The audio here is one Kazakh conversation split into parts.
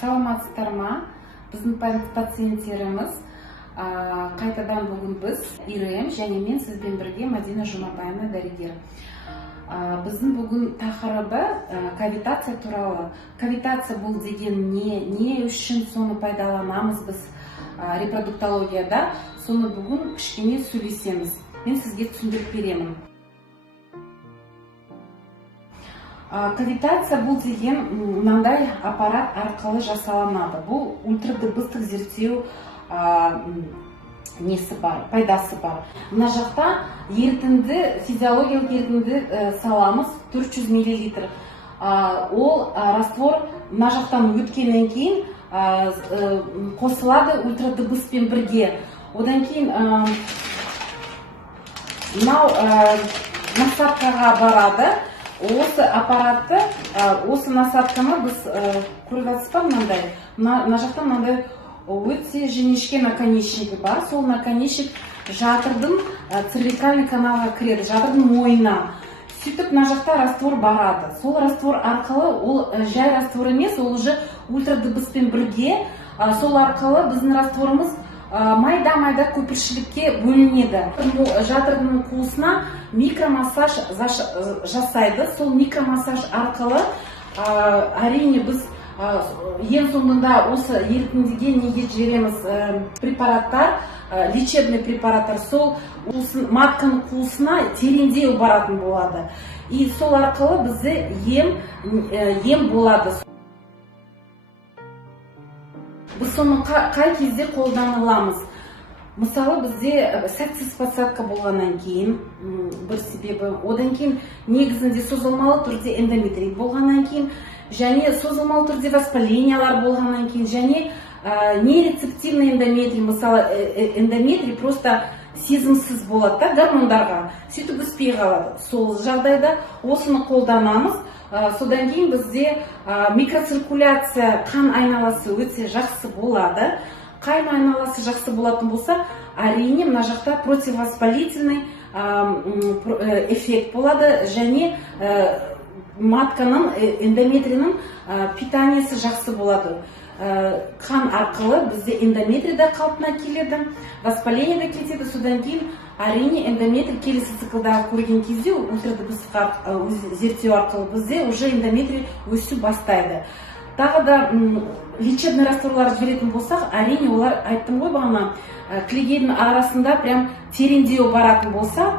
Саламатсыздар ма? Біздің пациенттеріміз қайтадан бүгін біз Ирем және мен сізбен бірге Мадина Жұмабаевна дәрігер. Біздің бүгін тақырыбы кавитация туралы. Кавитация бұл деген не үшін соны пайдаланамыз біз репродуктологияда, соны бүгін кішкене сөйлесеміз. Мен сізге түсіндіріп беремін. Кавитация бұл деген мынандай аппарат арқылы жасалынады. Бұл ультрадыбыстық зерттеу несі бар, пайдасы бар. Мына жақта ерітінді, физиологиялық ерітінді саламыз 400 мл. Ол раствор мына жақтан өткеннен кейін қосылады ультрадыбыспен бірге. Одан кейін мынау насадкаға барады. Осы аппаратты, осы насадканы біз көріп жатсыз ба мынандай? Мына жақта мынандай өте жіңішке наконечнигі бар. Сол наконечник жатырдың цервикальный каналға кіреді, жатырдың мойнына. Сөйтіп мына жақта раствор барады. Сол раствор арқылы, ол жай раствор емес, ол уже ультрадыбыспен бірге. Сол арқылы біздің растворымыз майда көпіршілікке бөлінеді. Жатырдың қуысына микромассаж жасайды. Сол микромассаж арқылы әрине біз ең соңында осы ерітіндіге неге жібереміз препараттар, лечебный препараттар, сол матканың қуысына тереңдеу баратын болады. И сол арқылы бізде ем болады. Біз соны қай кезде қолданыламыз? Мысалы, бізде сәтсіз посадка болғаннан кейін бір себебі, одан кейін негізінде созылмалы түрде эндометрит болғаннан кейін, және созылмалы түрде воспалениялар болғаннан кейін, және нерецептивный эндометрий, мысалы, эндометрий просто сезімсіз болады да, гормондарға, сөйтіп өспей қалады. Сол жағдайда осыны қолданамыз. Содан кейін бізде микроциркуляция, қан айналасы өте жақсы болады. Қан айналасы жақсы болатын болса, әрине мына жақта противовоспалительный эффект болады, және матканың, эндометрийінің питаниесі жақсы болады. Қан арқылы бізде эндометрий да қалпына келеді, воспаление да кетеді. Содан кейін әрине эндометрий келесі циклдағы көрген кезде ультрадыбыстық зерттеу арқылы бізде уже эндометрий өсу бастайды. Тағы да лечебный растворлар жіберетін болсақ, әрине олар, айттым ғой бағана, клегейдің арасында прям тереңдеу баратын болса,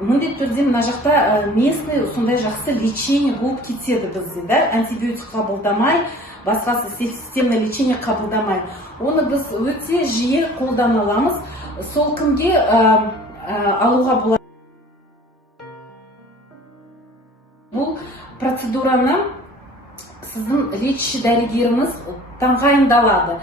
міндетті түрде мына жақта местный сондай жақсы лечение болып кетеді бізде, да, антибиотик қабылдамай, басқасы системный лечение қабылдамай. Оны біз өте жиі қолданыламыз. Сол күнге алуға болады. Бұл процедураны сіздің лечащий дәрігеріңіз тағайындалады.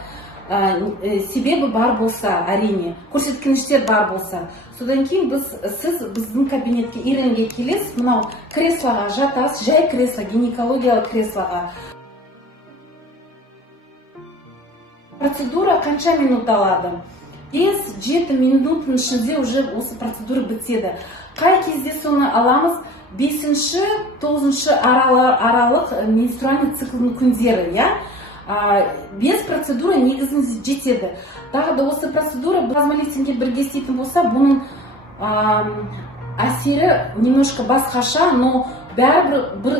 Себебі бар болса, әрине, көрсеткіштер бар болса. Содан кейін сіз біздің кабинетке, Иремге келесіз, мынау креслоға жатасыз, жай кресло, гинекологиялық креслоға. Процедура қанша минут алады? 5-7 минуттың ішінде уже осы процедура бітеді. Қай кезде соны аламыз? 5-9 аралық менструальный циклның күндері, без процедуры негізінде жетеді. Тағы да осы процедура плазмолитинге бірге істейтін болса, бұның әсері немножко басқаша, но бәрібір бір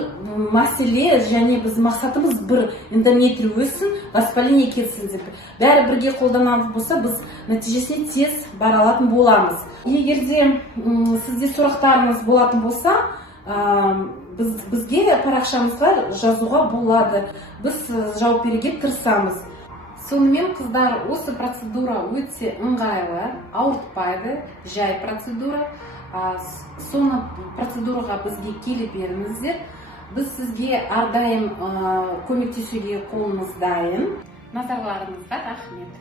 мәселе, және біз мақсатымыз бір эндометрий өссін, воспаление кетсін деп. Бәрі бірге қолданатын болса, біз нәтижесіне тез бара алатын боламыз. Егерде сізде сұрақтарыңыз болатын болса, бізге парақшамызға жазуға болады. Біз жауап беруге тырысамыз. Сонымен, қыздар, осы процедура өте ыңғайлы, ауыртпайды, жай процедура. Соны процедураға бізге келіп беріңіздер. Біз сізге әрдайым көмектесуге қолымыз дайын. Назарларыңызға рахмет.